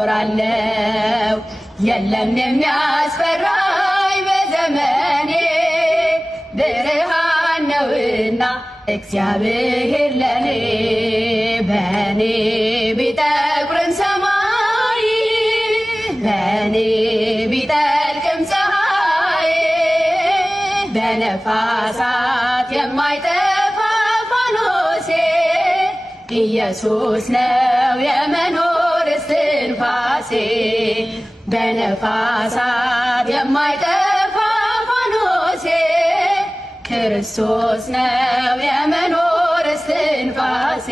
እኖራለሁ የለም የሚያስፈራኝ በዘመኔ ብርሃን ነውና እግዚአብሔር ለኔ በኔ ቢጠቁርም ሰማይ በኔ ቢጠልቅም ፀሐይ በነፋሳት የማይጠፋ ፋኖሴ ኢየሱስ ነው የመኖር እስትንፋሴ በነፋሳት የማይጠፋ ፋኖሴ ክርስቶስ ነው የመኖር እስትንፋሴ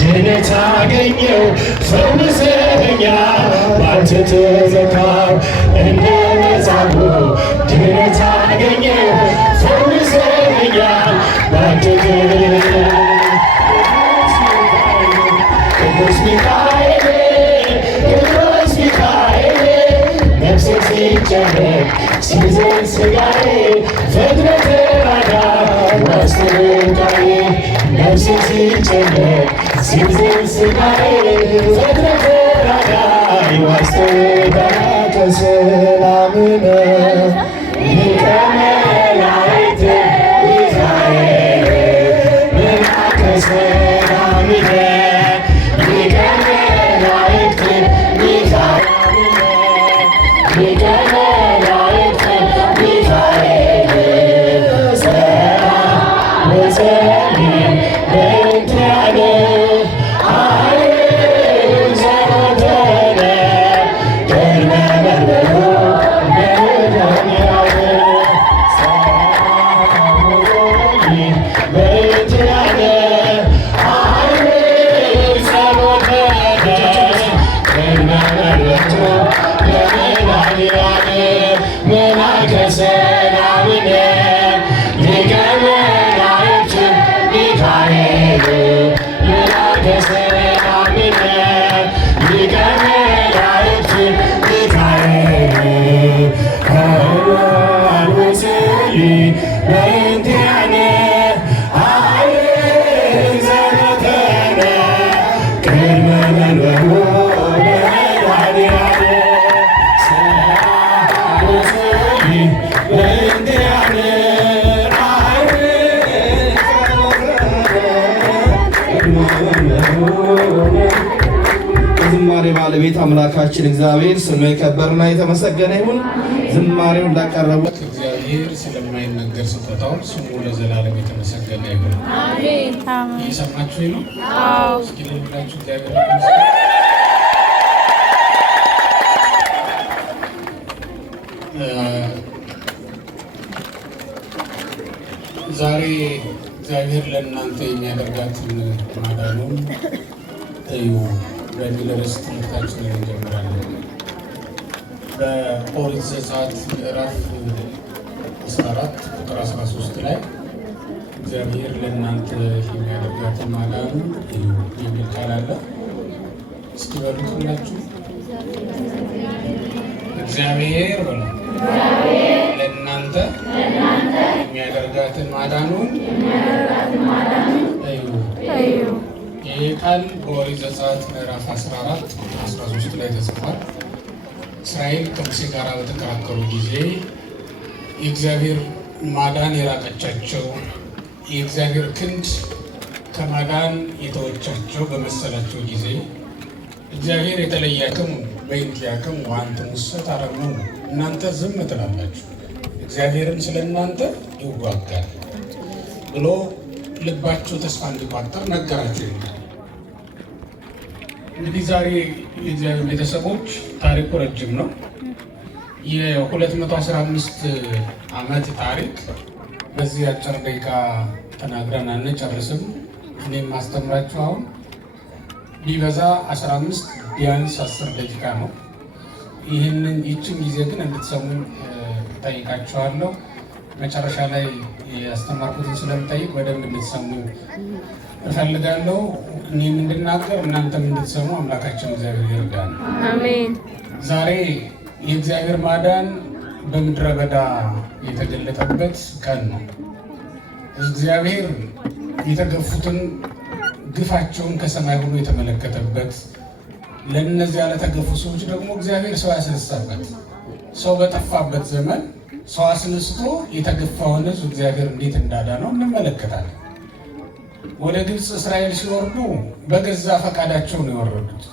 ድነት አገኘው ፈውሰኸኛል ባንተ ተዘካው እንደ መጻጉዕ ድነት አገኘው ፈውሰኸኛል ባንተ ቅዱስ ሚካኤል ቅዱስ ሚካኤል ነፍሴ ሲጨነቅ ሲዝን ሥጋዬ ፈጥነህ ተራዳኝ ዋስትናዬ ነፍሴ ሲጨነቅ ሲዝን ሥጋዬ ፈጥነህ ተራዳኝ ዋስትናዬ ከሰላምነ ሊቀ መላእክት ሚካኤል መልአከ ሰላምነ ሊቀ መላእክት ሚካኤል ሊቀ መላእክት ሚካኤል ሰላም ወጸልይ በእንቲአነ አይን ዘወተነ ቅድመ መንበሩ በመድኃኒዓነ ሰላም ወጸልይ በእንቲአነ አይን ዘወተነ ቅድመ መንበሩ በመድኃኒዓነ መልአከ ሰላምነ ሊቀ መላእክት ሚካኤል መልአከ ሰላምነ ሊቀ መላእክት ሚካኤል ኃይል ወጸልይ በእንቲአነ አይን ዘወተነ ቅድመ መንበሩ በመድኃኒዓነ ሰላም ወጸልይ በእንቲአነ የዝማሬ ባለቤት አምላካችን እግዚአብሔር ስሙ የከበረና የተመሰገነ ይሁን። ዝማሬውን ላቀረቡት እግዚአብሔር ስለማይነገር ስጦታው ስሙ ለዘላለም የተመሰገነ ይሁን። አሜን። እየሰማችሁ ነው? አዎ። እስኪ ልብላችሁ እግዚአብሔር ይመስገን። ዛሬ እግዚአብሔር ለእናንተ የሚያደርጋትን ማዳኑን እዩ በሚል ርዕስ ትምህርታችንን እንጀምራለን። በኦሪት ዘጸአት ምዕራፍ 14 ቁጥር 13 ላይ እግዚአብሔር ለእናንተ የሚያደርጋትን ማዳኑን እዩ የሚል ቃል አለ። እስኪ በሉት ሁላችሁ እግዚአብሔር በሉ ለእናንተ የሚያደርጋትን ማዳኑን እዩ። ይህ ቃል በኦሪት ዘጸአት ምዕራፍ 14 13 ላይ ተጽፏል። እስራኤል ከሙሴ ጋር በተከራከሩ ጊዜ የእግዚአብሔር ማዳን የራቀቻቸው የእግዚአብሔር ክንድ ከማዳን የተወቻቸው በመሰላቸው ጊዜ እግዚአብሔር የተለያክሙ በእንቲአክሙ ወአንትሙ ታረምሙ፣ እናንተ ዝም ትላላችሁ፣ እግዚአብሔርም ስለ እናንተ ይዋጋል ብሎ ልባቸው ተስፋ እንዲቋጠር ነገራቸው። እንግዲህ ዛሬ የእግዚአብሔር ቤተሰቦች ታሪኩ ረጅም ነው። የ215 ዓመት ታሪክ በዚህ አጭር ደቂቃ ተናግረን አንጨርስም። እኔም ማስተምራችሁ አሁን ቢበዛ 15 ቢያንስ 10 ደቂቃ ነው። ይችን ጊዜ ግን እንድትሰሙኝ ጠይቃችኋለሁ። መጨረሻ ላይ ያስተማርኩትን ስለምጠይቅ በደንብ እንድትሰሙኝ እፈልጋለሁ። እኔም እንድናገር እናንተም እንድትሰሙ አምላካችን እግዚአብሔር ይርዳን። አሜን። ዛሬ የእግዚአብሔር ማዳን በምድረ በዳ የተገለጠበት ቀን ነው። እግዚአብሔር የተገፉትን ግፋቸውን ከሰማይ ሆኖ የተመለከተበት፣ ለእነዚያ ለተገፉ ሰዎች ደግሞ እግዚአብሔር ሰው ያስነሳበት፣ ሰው በጠፋበት ዘመን ሰው አስነስቶ የተገፋውን ሕዝብ እግዚአብሔር እንዴት እንዳዳነው እንመለከታለን። ወደ ግብፅ እስራኤል ሲወርዱ በገዛ ፈቃዳቸው ነው የወረዱት።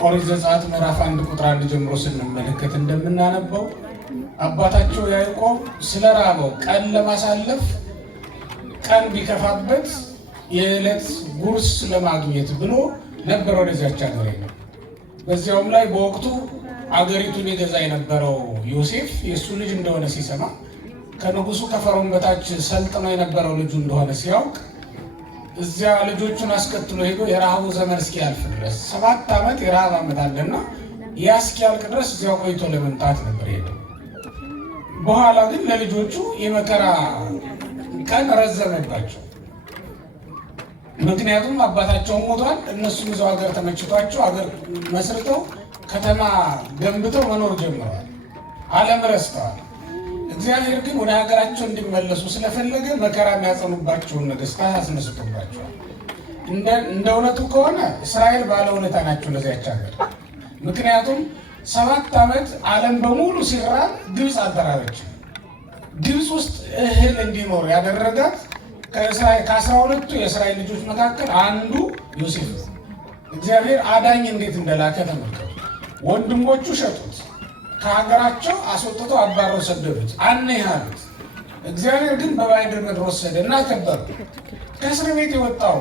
ኦሪት ዘጸአት ምዕራፍ 1 ቁጥር 1 ጀምሮ ስንመለከት እንደምናነበው አባታቸው ያዕቆብ ስለራበው ቀን ለማሳለፍ ቀን ቢከፋበት የዕለት ጉርስ ለማግኘት ብሎ ነበር ወደዚያች ሀገር ነው። በዚያውም ላይ በወቅቱ አገሪቱን የገዛ የነበረው ዮሴፍ የእሱ ልጅ እንደሆነ ሲሰማ ከንጉሱ ከፈርዖን በታች ሰልጥኖ የነበረው ልጁ እንደሆነ ሲያውቅ እዚያ ልጆቹን አስከትሎ ሄዶ የረሃቡ ዘመን እስኪያልፍ ድረስ 7 ዓመት የረሃብ ዓመት አለና ያ እስኪያልቅ ድረስ እዚያው ቆይቶ ለመምጣት ነበር ሄደው። በኋላ ግን ለልጆቹ የመከራ ቀን ረዘመባቸው። ምክንያቱም አባታቸው ሞቷል። እነሱም እዛው ሀገር ተመችቷቸው ሀገር መስርተው ከተማ ገንብተው መኖር ጀምረዋል። ዓለም ረስተዋል። እግዚአብሔር ግን ወደ ሀገራቸው እንዲመለሱ ስለፈለገ መከራ የሚያጸኑባቸውን ነገሥታት አስነስቶባቸዋል። እንደ እውነቱ ከሆነ እስራኤል ባለውለታ ናቸው ለዚያች ሀገር። ምክንያቱም 7 ዓመት ዓለም በሙሉ ሲራብ ግብፅ አልተራበችም። ግብፅ ውስጥ እህል እንዲኖር ያደረጋት ከ12ቱ የእስራኤል ልጆች መካከል አንዱ ዮሴፍ። እግዚአብሔር አዳኝ እንዴት እንደላከ ተመልከቱ። ወንድሞቹ ሸጡት፣ ከሀገራቸው አስወጥተው አባረው ሰደዱት፣ አንያሉት። እግዚአብሔር ግን በባዕድ ምድር ወሰደ እና ከበሩ። ከእስር ቤት የወጣው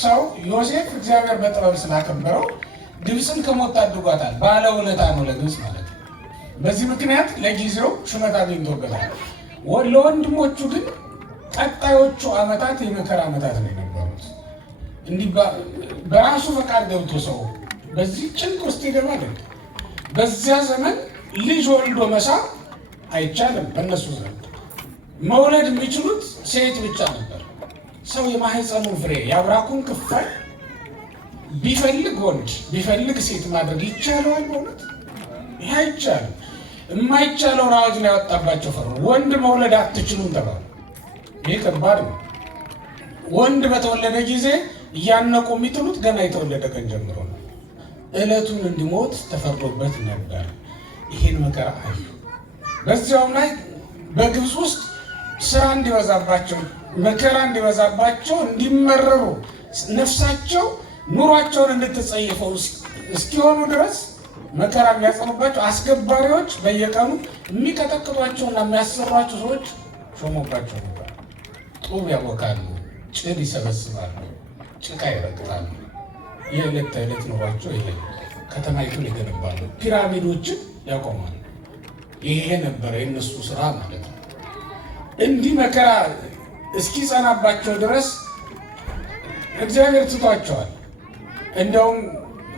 ሰው ዮሴፍ እግዚአብሔር በጥበብ ስላከበረው ግብፅን ከሞት ታድጓታል። ባለውለታ ነው ለግብፅ ማለት ነው። በዚህ ምክንያት ለጊዜው ሹመት አግኝቶበታል። ለወንድሞቹ ግን ቀጣዮቹ ዓመታት የመከራ ዓመታት ነው የነበሩት። እንዲህ በራሱ ፈቃድ ገብቶ ሰው በዚህ ጭንቅ ውስጥ ይገባል። በዚያ ዘመን ልጅ ወልዶ መሳም አይቻልም። በእነሱ ዘንድ መውለድ የሚችሉት ሴት ብቻ ነበር። ሰው የማህፀኑን ፍሬ የአብራኩን ክፋይ ቢፈልግ ወንድ ቢፈልግ ሴት ማድረግ ይቻለዋል? በእውነት ይህ አይቻልም። የማይቻለውን አዋጅ ነው ያወጣባቸው። ፈርዖን ወንድ መውለድ አትችሉም ተባሉ። ይህ ከባድ ነው። ወንድ በተወለደ ጊዜ እያነቁ የሚጥሉት ገና የተወለደ ቀን ጀምሮ ነው። ዕለቱን እንዲሞት ተፈርዶበት ነበር። ይህን መከራ አዩ። በዚያውም ላይ በግብፅ ውስጥ ስራ እንዲበዛባቸው መከራ እንዲበዛባቸው እንዲመረሩ ነፍሳቸው ኑሯቸውን እንድትጸይፈው እስኪሆኑ ድረስ መከራ የሚያጸኑባቸው አስገባሪዎች በየቀኑ የሚቀጠቅጧቸውና የሚያሰሯቸው ሰዎች ሾሞባቸው ነበር። ጡብ ያቦካሉ፣ ጭድ ይሰበስባሉ፣ ጭቃ ይረግጣሉ። የዕለት ተዕለት ኑሯቸው ይሄ። ከተማይቱን ይገነባሉ፣ ፒራሚዶችን ያቆማሉ። ይሄ ነበረ የእነሱ ስራ ማለት ነው። እንዲህ መከራ እስኪጸናባቸው ድረስ እግዚአብሔር ትቷቸዋል። እንደውም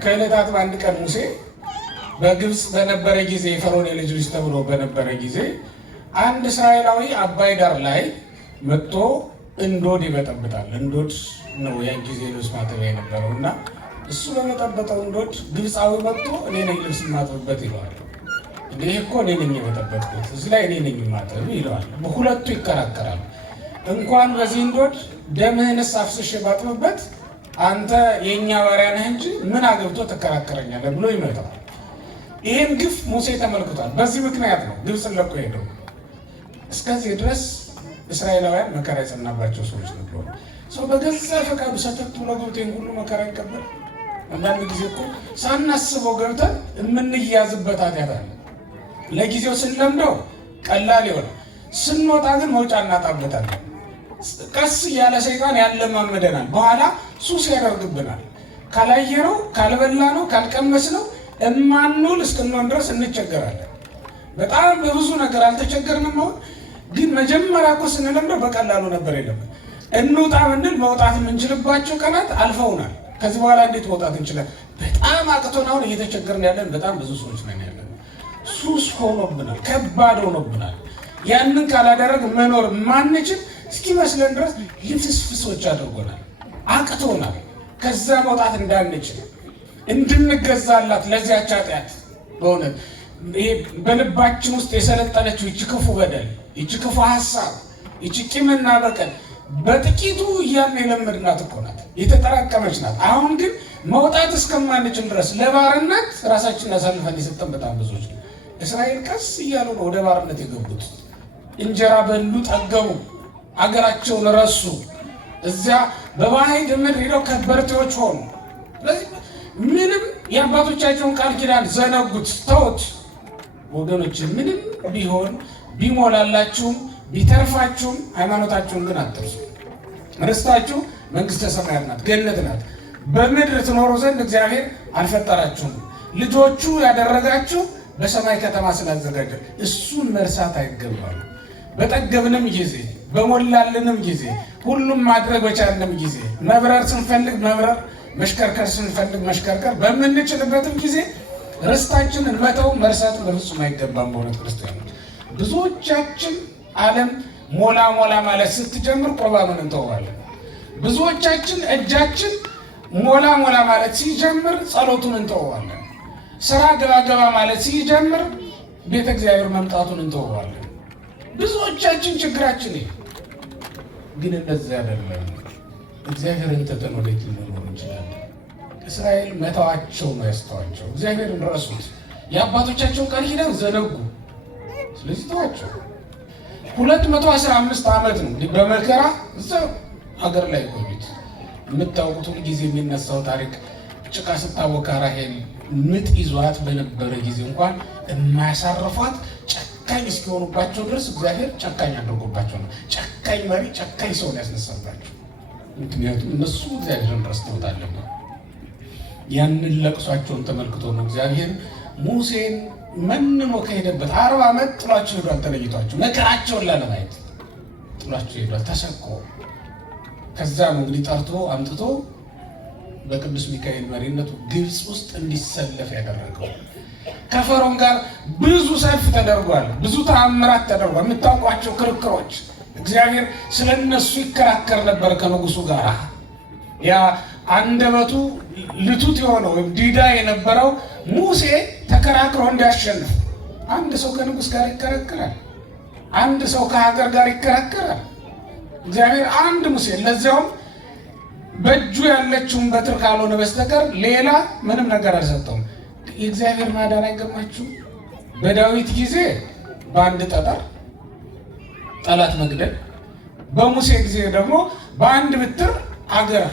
ከዕለታት በአንድ ቀን ሙሴ በግብፅ በነበረ ጊዜ የፈርዖን የልጅ ልጅ ተብሎ በነበረ ጊዜ አንድ እስራኤላዊ አባይ ዳር ላይ መጥቶ እንዶድ ይበጠብጣል። እንዶድ ነው ያን ጊዜ ልብስ ማጠቢያ የነበረው እና እሱ በመጠበጠው እንዶድ ግብፃዊ መጥቶ እኔ ነኝ ልብስ የማጥብበት ይለዋል። ይህ እኮ እኔ ነኝ የመጠበጥኩት፣ እዚህ ላይ እኔ ነኝ የማጥብ ይለዋል። በሁለቱ ይከራከራሉ። እንኳን በዚህ እንዶድ ደምህንስ አፍስሼ ባጥብበት አንተ የእኛ ባሪያ ነህ እንጂ ምን አገብቶ ትከራከረኛለህ ብሎ ይመጣል። ይህን ግፍ ሙሴ ተመልክቷል። በዚህ ምክንያት ነው ግብፅን ለቆ ሄደው። እስከዚህ ድረስ እስራኤላውያን መከራ የጸናባቸው ሰዎች ነበሩ። ሰው በገዛ ፈቃዱ ሰተት ብሎ ገብቶ ሁሉ መከራ ይቀበል። አንዳንድ ጊዜ እኮ ሳናስበው ገብተን የምንያዝበት ኃጢአት አለ። ለጊዜው ስንለምደው ቀላል ይሆናል፣ ስንወጣ ግን መውጫ እናጣበታለን። ቀስ እያለ ሰይጣን ያለማመደናል፣ በኋላ ሱስ ያደርግብናል። ካላየነው፣ ካልበላነው፣ ካልቀመስነው እማንውል እስክንሆን ድረስ እንቸገራለን። በጣም በብዙ ነገር አልተቸገርንም። አሁን ግን መጀመሪያ እኮ ስንለምደው በቀላሉ ነበር የለም። እንውጣ ምንል መውጣት የምንችልባቸው ቀናት አልፈውናል። ከዚህ በኋላ እንዴት መውጣት እንችላለን? በጣም አቅቶን አሁን እየተቸገርን ያለን በጣም ብዙ ሰዎች ነን ያለን። ሱስ ሆኖብናል፣ ከባድ ሆኖብናል። ያንን ካላደረግ መኖር ማንችል እስኪመስለን ድረስ ልፍስፍሶች አድርጎናል፣ አቅቶናል። ከዛ መውጣት እንዳንችል እንድንገዛላት ለዚያች ኃጢአት በእውነት በልባችን ውስጥ የሰለጠነችው ይቺ ክፉ በደል፣ ይቺ ክፉ ሀሳብ፣ ይቺ ቂምና በቀል በጥቂቱ እያልን የለመድናት እኮ ናት፣ የተጠራቀመች ናት። አሁን ግን መውጣት እስከማንችል ድረስ ለባርነት ራሳችንን አሳልፈን የሰጠን በጣም ብዙዎች ነው። እስራኤል ቀስ እያሉ ነው ወደ ባርነት የገቡት። እንጀራ በሉ፣ ጠገቡ፣ አገራቸውን ረሱ። እዚያ በባዕድ ምድር ሄደው ከበርቴዎች ሆኑ። ስለዚህ ምንም የአባቶቻቸውን ቃል ኪዳን ዘነጉት፣ ተውት። ወገኖች ምንም ቢሆን ቢሞላላችሁም ቢተርፋችሁም ሃይማኖታችሁን ግን አትርሱ። ርስታችሁ መንግስተ ሰማያት ናት፣ ገነት ናት። በምድር ትኖሩ ዘንድ እግዚአብሔር አልፈጠራችሁም። ልጆቹ ያደረጋችሁ በሰማይ ከተማ ስላዘጋጀ እሱን መርሳት አይገባም። በጠገብንም ጊዜ በሞላልንም ጊዜ ሁሉም ማድረግ በቻልንም ጊዜ መብረር ስንፈልግ መብረር፣ መሽከርከር ስንፈልግ መሽከርከር በምንችልበትም ጊዜ ርስታችንን መተው መርሳት በፍጹም አይገባም። በእውነት ክርስቲያኖች ብዙዎቻችን ዓለም ሞላ ሞላ ማለት ስትጀምር ቁርባኑን እንተዋለን። ብዙዎቻችን እጃችን ሞላ ሞላ ማለት ሲጀምር ጸሎቱን እንተዋለን። ስራ ገባ ገባ ማለት ሲጀምር ቤተ እግዚአብሔር መምጣቱን እንተዋለን። ብዙዎቻችን ችግራችን ይሄ ግን እንደዚህ አይደለም። እግዚአብሔርን ትተን ወዴት ልንኖር እንችላለን? እስራኤል መተዋቸው ነው ያስተዋቸው። እግዚአብሔርን ረሱት። የአባቶቻቸውን ቃል ኪዳን ዘነጉ። ስለዚህ ተዋቸው። 215 ዓመት ነው በመከራ እዛው ሀገር ላይ ቆዩት። የምታውቁት ሁል ጊዜ የሚነሳው ታሪክ ጭቃ ስታወካ ራሔል ምጥ ይዟት በነበረ ጊዜ እንኳን የማያሳርፏት ጨካኝ እስኪሆኑባቸው ድረስ እግዚአብሔር ጨካኝ አድርጎባቸው ነው። ጨካኝ መሪ ጨካኝ ሰውን ያስነሳባቸው። ምክንያቱም እነሱ እግዚአብሔርን ረስተውታልና። ያንን ለቅሷቸውን ተመልክቶ ነው እግዚአብሔር ሙሴን መንኖ ከሄደበት 40 ዓመት ጥሏቸው ሄዷል። ተለይቷቸው መከራቸውን ላለማየት ጥሏቸው ሄዷል። ተሰቆ ከዛ ነው እንግዲህ ጠርቶ አምጥቶ በቅዱስ ሚካኤል መሪነቱ ግብፅ ውስጥ እንዲሰለፍ ያደረገው። ከፈርዖን ጋር ብዙ ሰልፍ ተደርጓል። ብዙ ተአምራት ተደርጓል። የምታውቋቸው ክርክሮች፣ እግዚአብሔር ስለነሱ ይከራከር ነበር ከንጉሱ ጋር። ያ አንደበቱ ልቱት የሆነው ወይም ዲዳ የነበረው ሙሴ ተከራክሮ እንዲያሸንፍ። አንድ ሰው ከንጉስ ጋር ይከራከራል። አንድ ሰው ከሀገር ጋር ይከራከራል። እግዚአብሔር አንድ ሙሴ ለዚያውም በእጁ ያለችውን በትር ካልሆነ በስተቀር ሌላ ምንም ነገር አልሰጠውም። የእግዚአብሔር ማዳን አይገርማችሁ? በዳዊት ጊዜ በአንድ ጠጠር ጠላት መግደል፣ በሙሴ ጊዜ ደግሞ በአንድ ብትር አገር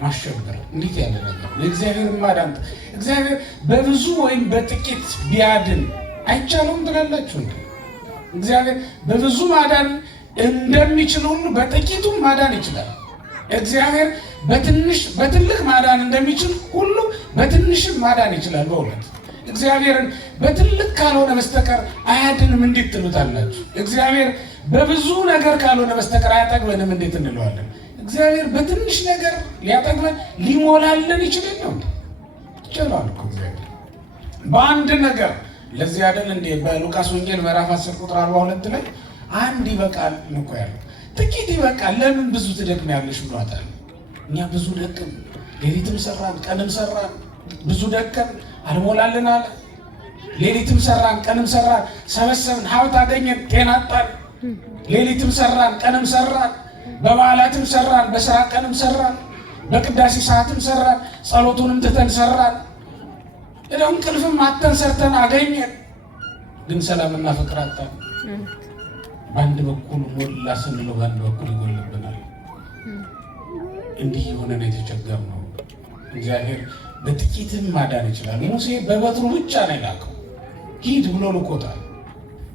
ማሸበር። እንዴት ያለ ነገር! የእግዚአብሔር ማዳን እግዚአብሔር በብዙ ወይም በጥቂት ቢያድን አይቻለውም ትላላችሁ? እግዚአብሔር በብዙ ማዳን እንደሚችል ሁሉ በጥቂቱም ማዳን ይችላል። እግዚአብሔር በትልቅ ማዳን እንደሚችል ሁሉ በትንሽም ማዳን ይችላል። በእውነት እግዚአብሔርን በትልቅ ካልሆነ በስተቀር አያድንም እንዴት ትሉታላችሁ? እግዚአብሔር በብዙ ነገር ካልሆነ በስተቀር አያጠግበንም እንዴት እንለዋለን? እግዚአብሔር በትንሽ ነገር ሊያጠግበን ሊሞላልን ይችላል ነው ይችላል እኮ እግዚአብሔር በአንድ ነገር። ለዚህ አይደል እንዴ በሉቃስ ወንጌል ምዕራፍ 10 ቁጥር 42 ላይ አንድ ይበቃል እኮ ያለው፣ ጥቂት ይበቃል ለምን ብዙ ትደክሚያለሽ ብሏታል። እኛ ብዙ ደክም፣ ሌሊትም ሰራን ቀንም ሰራን፣ ብዙ ደከም አልሞላልን አለ። ሌሊትም ሰራን ቀንም ሰራን፣ ሰበሰብን ሀብት አገኘን፣ ጤና አጣን። ሌሊትም ሰራን ቀንም ሰራን፣ በበዓላትም ሰራን፣ በስራ ቀንም ሰራን፣ በቅዳሴ ሰዓትም ሰራን፣ ጸሎቱንም ትተን ሰራን፣ እንቅልፍም አጥተን ሰርተን አገኘን፣ ግን ሰላምና ፍቅር አጣን። በአንድ በኩል ሞላ ስንለው በአንድ በኩል ይጎልብናል። እንዲህ የሆነ ነው የተቸገርነው። እግዚአብሔር በጥቂትም ማዳን ይችላል። ሙሴ በበትሩ ብቻ ነው የላከው። ሂድ ብሎ ልኮታል።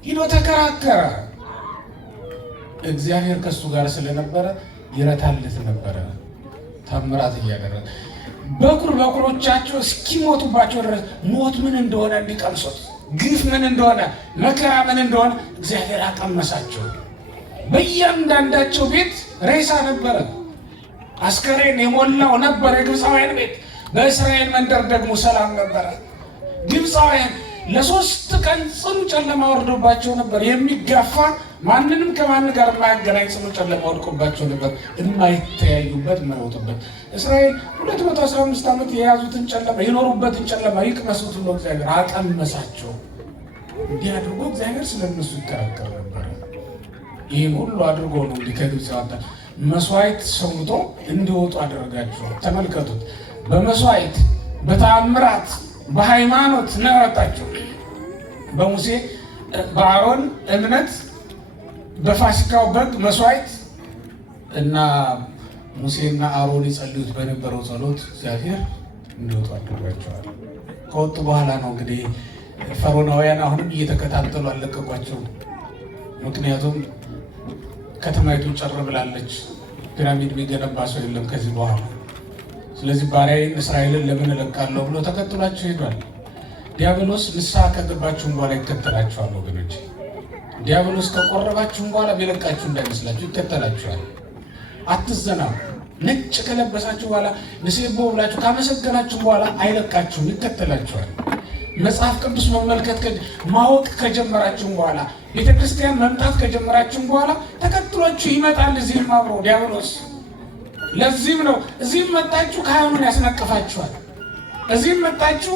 ሂዶ ተከራከረ። እግዚአብሔር ከሱ ጋር ስለነበረ ይረታለት ነበረ። ታምራት እያደረገ በኩሮቻቸው እስኪሞቱባቸው ድረስ ሞት ምን እንደሆነ እንዲቀምሱት፣ ግፍ ምን እንደሆነ፣ መከራ ምን እንደሆነ እግዚአብሔር አቀመሳቸው። በእያንዳንዳቸው ቤት ሬሳ ነበረ፣ አስከሬን የሞላው ነበር የግብፃውያን ቤት። በእስራኤል መንደር ደግሞ ሰላም ነበረ። ግብፃውያን ለ3 ቀን ጽኑ ጨለማ ወርዶባቸው ነበር። የሚጋፋ ማንንም ከማን ጋር የማያገናኝ ጽኑ ጨለማ ወድቆባቸው ነበር። የማይተያዩበት የማይወጡበት። እስራኤል 215 ዓመት የያዙትን ጨለማ የኖሩበትን ጨለማ ይቅመሱት ብሎ እግዚአብሔር አቀመሳቸው። እንዲህ አድርጎ እግዚአብሔር ስለነሱ ይከራከር ነበር። ይህን ሁሉ አድርጎ ነው እንዲህ ከግብፅ ያወጣ። መስዋዕት ሰውቶ እንዲወጡ አደረጋቸዋል። ተመልከቱት። በመስዋዕት በተአምራት በሃይማኖት ነው ያወጣቸው። በሙሴ በአሮን እምነት በፋሲካው በግ መስዋዕት እና ሙሴና አሮን ይጸልዩት በነበረው ጸሎት እግዚአብሔር እንዲወጡ አድርጓቸዋል። ከወጡ በኋላ ነው እንግዲህ ፈርዖናውያን አሁንም እየተከታተሉ አለቀቋቸው። ምክንያቱም ከተማይቱ ጨር ብላለች። ፒራሚድ የሚገነባ ሰው የለም ከዚህ በኋላ። ስለዚህ ባሪያዬን እስራኤልን ለምን እለቃለሁ ብሎ ተከትሏቸው ሄዷል። ዲያብሎስ ንስሐ ከገባችሁም በኋላ ይከተላችኋል ወገኖች። ዲያብሎስ ከቆረባችሁም በኋላ ቢለቃችሁ እንዳይመስላችሁ ይከተላችኋል። አትዘናው። ነጭ ከለበሳችሁ በኋላ ንሴቦ ብላችሁ ካመሰገናችሁ በኋላ አይለቃችሁም፣ ይከተላችኋል። መጽሐፍ ቅዱስ መመልከት ማወቅ ከጀመራችሁም በኋላ ቤተክርስቲያን መምጣት ከጀመራችሁም በኋላ ተከትሏችሁ ይመጣል። እዚህም አብሮ ዲያብሎስ። ለዚህም ነው እዚህም መጣችሁ ካህኑን ያስነቅፋችኋል። እዚህም መጣችሁ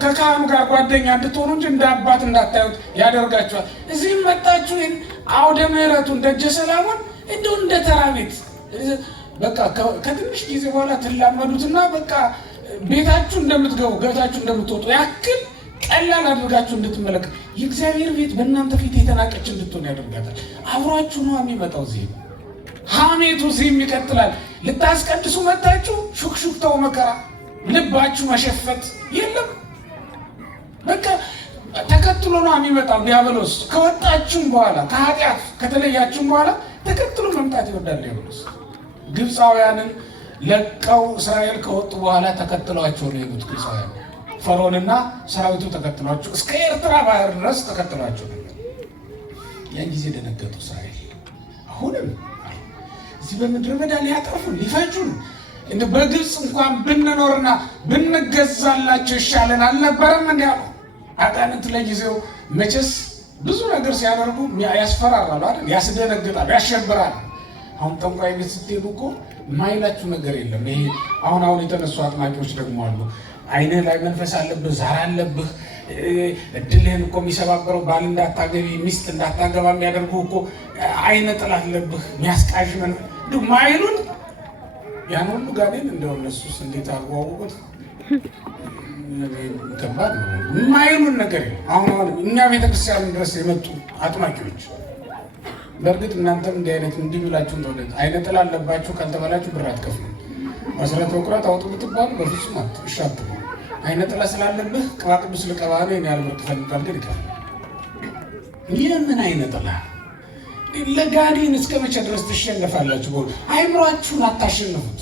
ከካህኑ ጋር ጓደኛ እንድትሆኑ እንጂ እንደ አባት እንዳታዩት ያደርጋችኋል። እዚህም መጣችሁ አውደ ምሕረቱን ደጀ ሰላሙን እንደው እንደ ተራ ቤት በቃ ከትንሽ ጊዜ በኋላ ትላመዱትና በቃ ቤታችሁ እንደምትገቡ ገብታችሁ እንደምትወጡ ያክል ቀላል አድርጋችሁ እንድትመለከት የእግዚአብሔር ቤት በእናንተ ፊት የተናቀች እንድትሆን ያደርጋታል። አብሯችሁ ነው የሚመጣው። እዚህ ሐሜቱ እዚህም ይቀጥላል። ልታስቀድሱ መጣችሁ ሹክሹክታው መከራ፣ ልባችሁ መሸፈት የለም። በቃ ተከትሎ ነው የሚመጣው ዲያብሎስ። ከወጣችሁም በኋላ ከኃጢአት ከተለያችሁም በኋላ ተከትሎ መምጣት ይወዳል ዲያብሎስ። ግብፃውያንን ለቀው እስራኤል ከወጡ በኋላ ተከትሏቸው ነው የሄዱት ግብፃውያን። ፈርዖንና ሰራዊቱ ተከትሏቸው እስከ ኤርትራ ባህር ድረስ ተከትሏቸው ነበር። ያን ጊዜ ደነገጡ እስራኤል። አሁንም እዚህ በምድረ በዳ ሊያጠፉን ሊፈጁን በግብፅ እንኳን ብንኖርና ብንገዛላቸው ይሻለን አልነበረም? እንዲያሉ አጋንንት ለጊዜው መቼስ ብዙ ነገር ሲያደርጉ ያስፈራራሉ አይደል? ያስደነግጣሉ፣ ያሸብራሉ። አሁን ጠንቋይ ቤት ስትሄዱ እኮ ማይላችሁ ነገር የለም። ይሄ አሁን የተነሱ አጥማቂዎች ደግሞ አሉ። አይንህ ላይ መንፈስ አለብህ፣ ዛር አለብህ፣ እድልህን እኮ የሚሰባበረው ባል እንዳታገቢ ሚስት እንዳታገባ የሚያደርጉ እኮ አይነ ጥላ አለብህ የሚያስቃዥ ማይሉን ያን ሁሉ ጋኔን እንደው እነሱስ እንዴት አርጓውቁት ከባድ ነው። የማይሉን ነገር አሁን እኛ ቤተክርስቲያን ድረስ የመጡ አጥማቂዎች። በእርግጥ እናንተም እንዲህ አይነት እንዲህ ብላችሁ እንደሆነ አይነ ጥላ አለባችሁ ካልተባላችሁ ብር አትከፍሉ። መሰረት በኩራት አውጡ ብትባሉ በፍጹም አትሻቱ። አይነ ጥላ ስላለብህ ቅባ ቅዱስ ልቀባህ ነው ያለ ብር ትፈልጋል ግን ይከፍል። ይህ ምን አይነ ጥላ ለጋኔን እስከ መቼ ድረስ ትሸነፋላችሁ? አይምሯችሁን አታሸንፉት።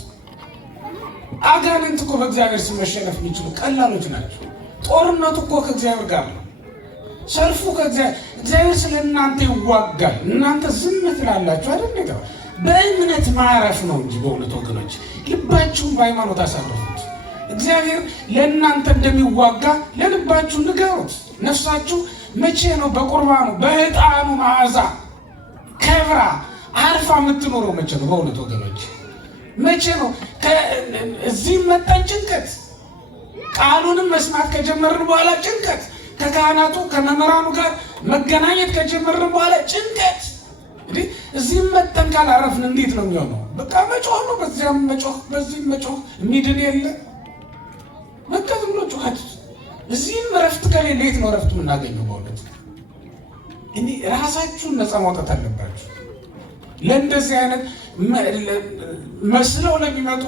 አጋንንት እኮ በእግዚአብሔር ስም መሸነፍ የሚችሉ ቀላሎች ናቸው። ጦርነቱ እኮ ከእግዚአብሔር ጋር ነው። ሰልፉ እግዚአብሔር ስለ እናንተ ይዋጋል። እናንተ ዝም ትላላችሁ አይደል? በእምነት ማረፍ ነው እንጂ በእውነት ወገኖች ልባችሁን በሃይማኖት አሳርፉት። እግዚአብሔር ለእናንተ እንደሚዋጋ ለልባችሁ ንገሩት። ነፍሳችሁ መቼ ነው በቁርባኑ በዕጣኑ መዓዛ ከብራ አርፋ የምትኖረው? መቼ ነው በእውነት ወገኖች? መቼ ነው? እዚህም መጣን ጭንቀት፣ ቃሉንም መስማት ከጀመርን በኋላ ጭንቀት፣ ከካህናቱ ከመምህራኑ ጋር መገናኘት ከጀመርን በኋላ ጭንቀት። እንግዲህ እዚህም መጠን ካላረፍን እንዴት ነው የሚሆነው? በቃ መጮህ ነው። በዚያም መጮህ በዚህም መጮህ የሚድን የለ። በቃ ዝም ብሎ ጩኸት። እዚህም እረፍት ከሌለ የት ነው እረፍት የምናገኘው? በእውነት እንዲህ ራሳችሁን ነፃ ማውጣት አለባችሁ። ለእንደዚህ አይነት መስለው ለሚመጡ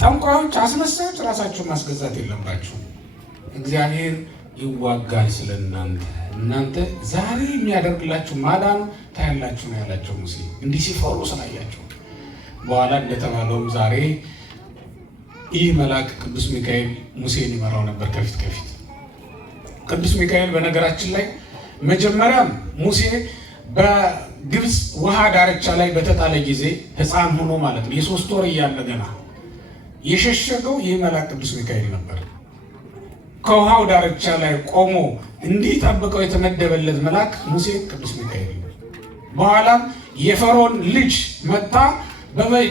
ጠንቋዮች፣ አስመሳዮች ራሳችሁን ማስገዛት የለባችሁ። እግዚአብሔር ይዋጋል ስለ እናንተ። እናንተ ዛሬ የሚያደርግላችሁ ማዳኑ ታያላችሁ ነው ያላቸው ሙሴ። እንዲህ ሲፈሩ ስላያቸው በኋላ እንደተባለውም ዛሬ ይህ መልአክ ቅዱስ ሚካኤል ሙሴን ይመራው ነበር ከፊት ከፊት። ቅዱስ ሚካኤል በነገራችን ላይ መጀመሪያም ሙሴ በግብፅ ውሃ ዳርቻ ላይ በተጣለ ጊዜ ሕፃን ሆኖ ማለት ነው 3 ወር እያለ ገና የሸሸገው ይህ መልአክ ቅዱስ ሚካኤል ነበር። ከውሃው ዳርቻ ላይ ቆሞ እንዲጠብቀው የተመደበለት መልአክ ሙሴ ቅዱስ ሚካኤል ነው። በኋላም የፈርዖን ልጅ መጣ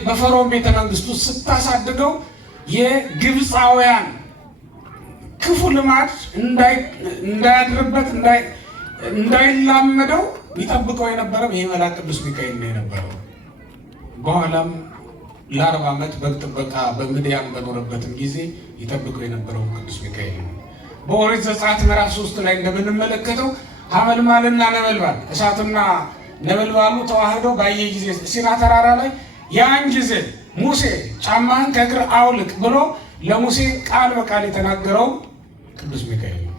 በፈርዖን ቤተ መንግስት ውስጥ ስታሳድገው የግብፃውያን ክፉ ልማድ እንዳያድርበት እንዳይላመደው ይጠብቀው የነበረው ይሄ መልአክ ቅዱስ ሚካኤል ነው የነበረው። በኋላም ለ40 ዓመት በግ ጥበቃ በምድያም በኖረበትም ጊዜ ይጠብቀው የነበረው ቅዱስ ሚካኤል ነው። በኦሪት ዘጸአት ምዕራፍ 3 ላይ እንደምንመለከተው ሐመልማልና ነበልባል እሳትና ነበልባሉ ተዋህደው ባየ ጊዜ ሲና ተራራ ላይ ያን ጊዜ ሙሴ ጫማህን ከእግር አውልቅ ብሎ ለሙሴ ቃል በቃል የተናገረው ቅዱስ ሚካኤል ነው።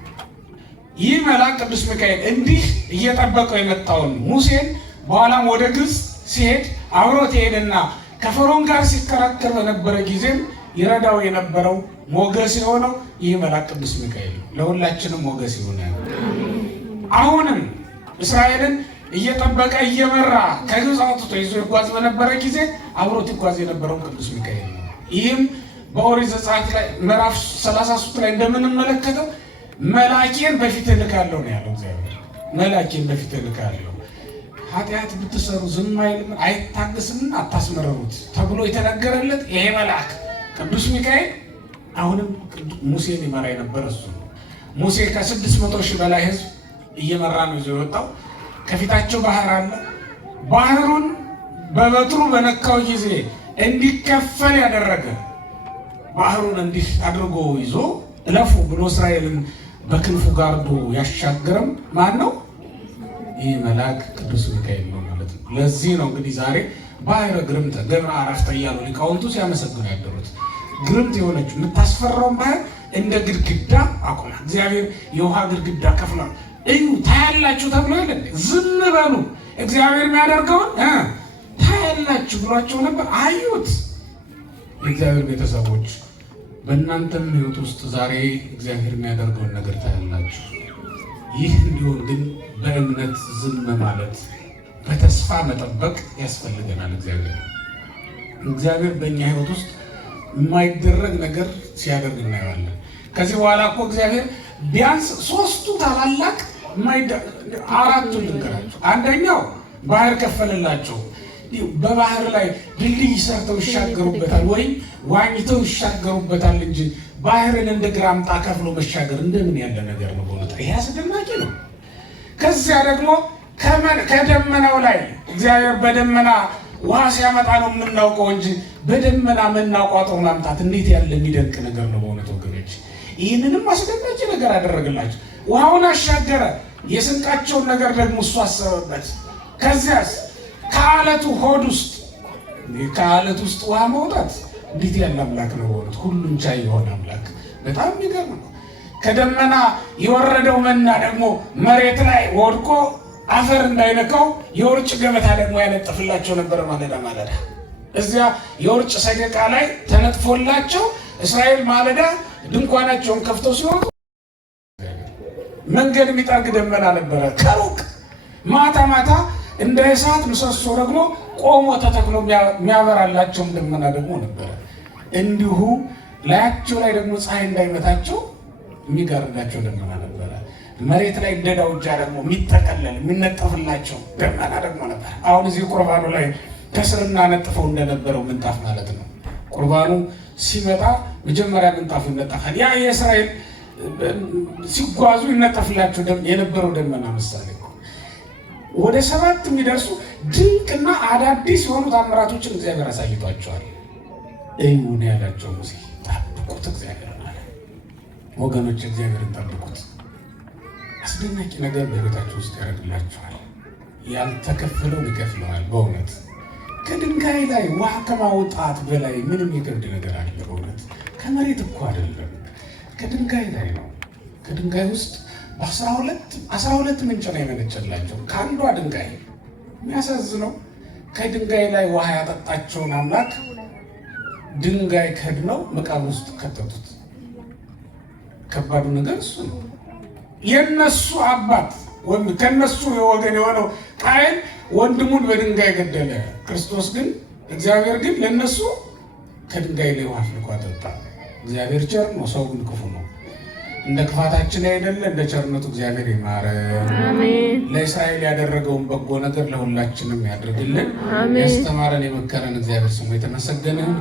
ይህ መልአክ ቅዱስ ሚካኤል እንዲህ እየጠበቀው የመጣውን ሙሴን በኋላም ወደ ግብፅ ሲሄድ አብሮት ሄደና ከፈርዖን ጋር ሲከራከር በነበረ ጊዜም ይረዳው የነበረው ሞገስ የሆነው ይህ መልአክ ቅዱስ ሚካኤል ነው። ለሁላችንም ሞገስ ይሆናል። አሁንም እስራኤልን እየጠበቀ እየመራ ከግብፅ አውጥቶ ይዞ ይጓዝ በነበረ ጊዜ አብሮት ይጓዝ የነበረው ቅዱስ ሚካኤል ነው። ይህም በኦሪት ዘጸአት ላይ ምዕራፍ 33 ላይ እንደምንመለከተው መላኬን በፊት እልካለሁ ነው ያለው እግዚአብሔር። መላኬን በፊት እልካለሁ፣ ኃጢአት ብትሰሩ ዝም አይልም፣ አይታገስምና አታስመረሩት ተብሎ የተነገረለት ይሄ መልአክ ቅዱስ ሚካኤል አሁንም ሙሴን ይመራ የነበረ እሱ ነው። ሙሴ ከ600 ሺህ በላይ ህዝብ እየመራ ነው ይዞ የወጣው። ከፊታቸው ባህር አለ። ባህሩን በበትሩ በነካው ጊዜ እንዲከፈል ያደረገ ባህሩን እንዲህ አድርጎ ይዞ እለፉ ብሎ እስራኤልን በክንፉ ጋርዶ ያሻገረም ማን ነው? ይህ መልአክ ቅዱስ ሚካኤል ነው ማለት ነው። ለዚህ ነው እንግዲህ ዛሬ ባህረ ግርምተ ገብረ አረፍተ እያሉ ሊቃውንቱ ሲያመሰግኑ ያደሩት። ግርምት የሆነችው የምታስፈራውን ባህር እንደ ግድግዳ አቆመ። እግዚአብሔር የውሃ ግድግዳ ከፍሏል። እዩ ታያላችሁ ተብሎ የለ ዝም በሉ እግዚአብሔር የሚያደርገውን ታያላችሁ ብሏቸው ነበር። አዩት። የእግዚአብሔር ቤተሰቦች በእናንተም ህይወት ውስጥ ዛሬ እግዚአብሔር የሚያደርገውን ነገር ታያላችሁ። ይህ እንዲሆን ግን በእምነት ዝም ማለት በተስፋ መጠበቅ ያስፈልገናል። እግዚአብሔር በእኛ ህይወት ውስጥ የማይደረግ ነገር ሲያደርግ እናየዋለን። ከዚህ በኋላ እኮ እግዚአብሔር ቢያንስ 3ቱ ታላላቅ አራቱን ልንገራቸው። አንደኛው ባህር ከፈለላቸው። በባህር ላይ ድልድይ ሰርተው ይሻገሩበታል ወይም ዋኝተው ይሻገሩበታል እንጂ ባህርን እንደ ግራምጣ ከፍሎ መሻገር እንደምን ያለ ነገር ነው! በእውነት ይሄ አስደናቂ ነው። ከዚያ ደግሞ ከደመናው ላይ እግዚአብሔር በደመና ውሃ ሲያመጣ ነው የምናውቀው እንጂ በደመና መናቋጠው ማምጣት እንዴት ያለ የሚደንቅ ነገር ነው! በእውነት ወገኖች ይህንንም አስደናቂ ነገር አደረግላቸው። ውሃውን አሻገረ። የስንቃቸውን ነገር ደግሞ እሱ አሰበበት። ከዚያስ ከአለቱ ሆድ ውስጥ ውሃ መውጣት እንዴት ያለ አምላክ ነው! በእውነት ሁሉን ቻይ የሆነ አምላክ በጣም የሚገርም ነው። ከደመና የወረደው መና ደግሞ መሬት ላይ ወድቆ አፈር እንዳይነካው የውርጭ ገበታ ደግሞ ያነጥፍላቸው ነበር። ማለዳ ማለዳ እዚያ የውርጭ ሰደቃ ላይ ተነጥፎላቸው እስራኤል ማለዳ ድንኳናቸውን ከፍተው ሲወጡ መንገድ የሚጠርግ ደመና ነበረ ከሩቅ። ማታ ማታ እንደ እሳት ምሰሶ ደግሞ ቆሞ ተተክሎ የሚያበራላቸው ደመና ደግሞ ነበረ። እንዲሁ ላያቸው ላይ ደግሞ ፀሐይ እንዳይመታቸው የሚጋርዳቸው ደመና ነበረ። መሬት ላይ እንደ ዳውጃ ደግሞ የሚጠቀለል የሚነጠፍላቸው ደመና ደግሞ ነበር። አሁን እዚህ ቁርባኑ ላይ ከስርና ነጥፈው እንደነበረው ምንጣፍ ማለት ነው። ቁርባኑ ሲመጣ መጀመሪያ ምንጣፉ ይነጠፋል። ያ የእስራኤል ሲጓዙ ይነጠፍላቸው የነበረው ደመና ምሳሌ ነው። ወደ 7 የሚደርሱ ድንቅና አዳዲስ የሆኑ ታምራቶችን እግዚአብሔር አሳይቷቸዋል። እዩን ያላቸው ሙሴ ጠብቁት እግዚአብሔር ማለት ወገኖች፣ እግዚአብሔርን ጠብቁት። አስደናቂ ነገር በቤታችሁ ውስጥ ያደርግላችኋል። ያልተከፈለው ይከፍለዋል። በእውነት ከድንጋይ ላይ ውሃ ከማውጣት በላይ ምንም የከብድ ነገር አለ? በእውነት ከመሬት እኮ አይደለም፣ ከድንጋይ ላይ ነው። ከድንጋይ ውስጥ በ12 ምንጭ ነው የመነጨላቸው ከአንዷ ድንጋይ። የሚያሳዝነው ከድንጋይ ላይ ውሃ ያጠጣቸውን አምላክ ድንጋይ ከድነው መቃብር ውስጥ ከተቱት። ከባዱ ነገር እሱ ነው። የነሱ አባት ወይም ከነሱ የወገን የሆነው ቃየል ወንድሙን በድንጋይ ገደለ። ክርስቶስ ግን እግዚአብሔር ግን ለነሱ ከድንጋይ ላይ ውሃ አፍልቆ አጠጣ። እግዚአብሔር ቸር ነው፣ ሰው ግን ክፉ ነው። እንደ ክፋታችን አይደለ፣ እንደ ቸርነቱ እግዚአብሔር ይማረን። አሜን። ለእስራኤል ያደረገውን በጎ ነገር ለሁላችንም ያድርግልን። ያስተማረን የመከረን እግዚአብሔር ስሙ የተመሰገነ ይሁን።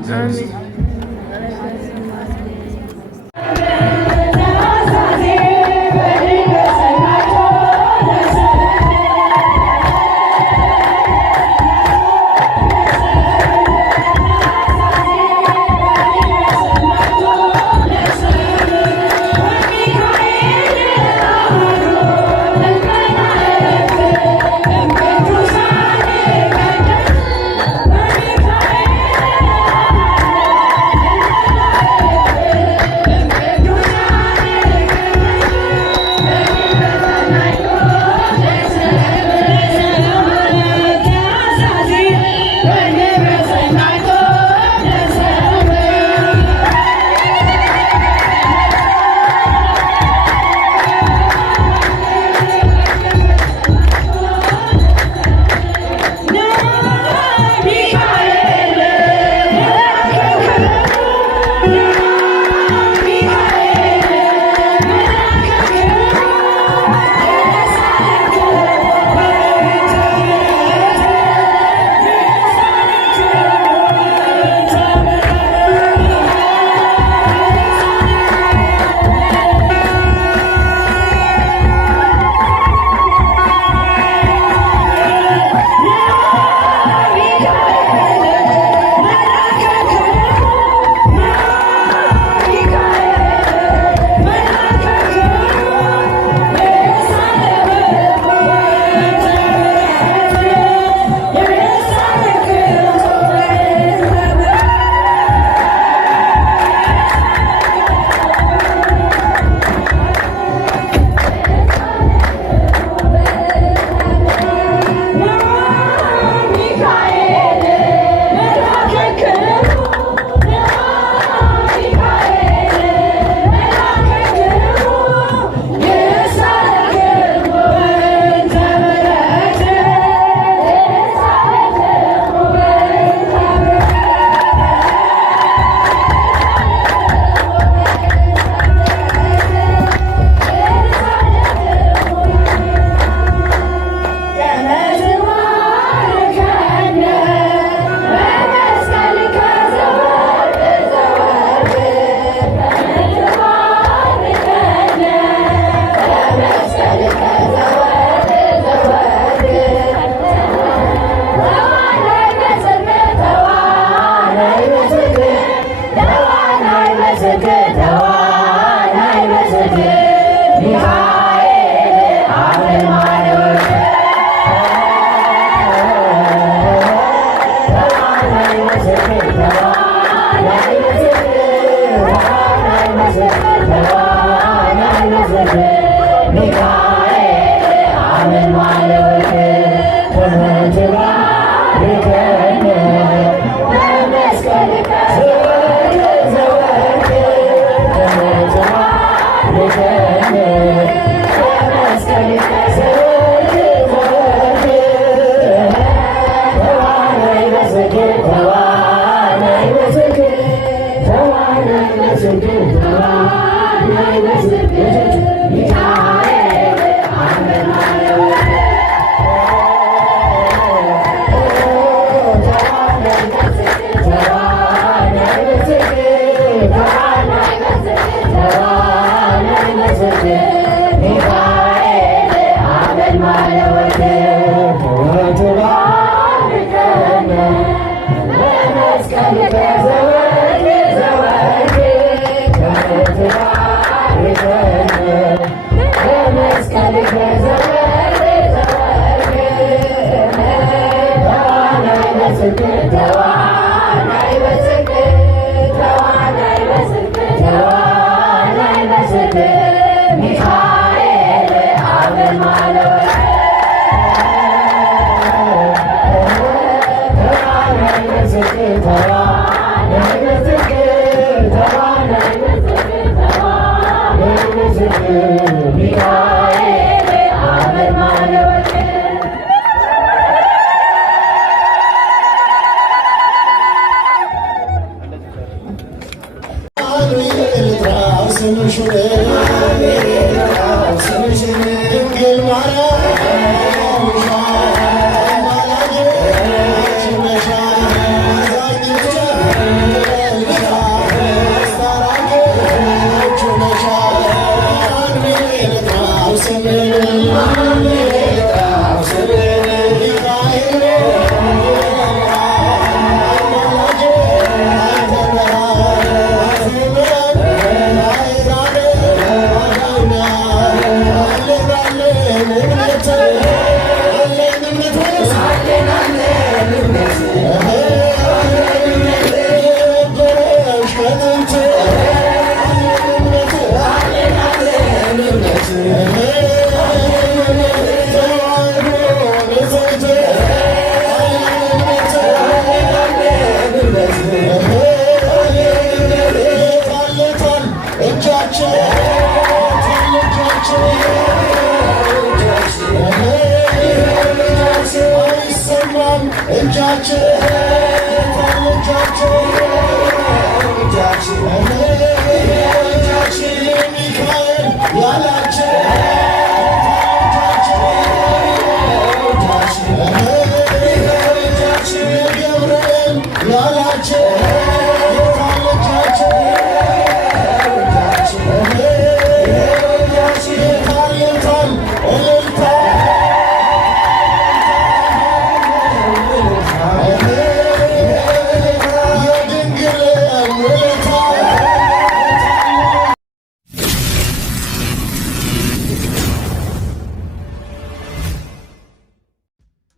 እጃችን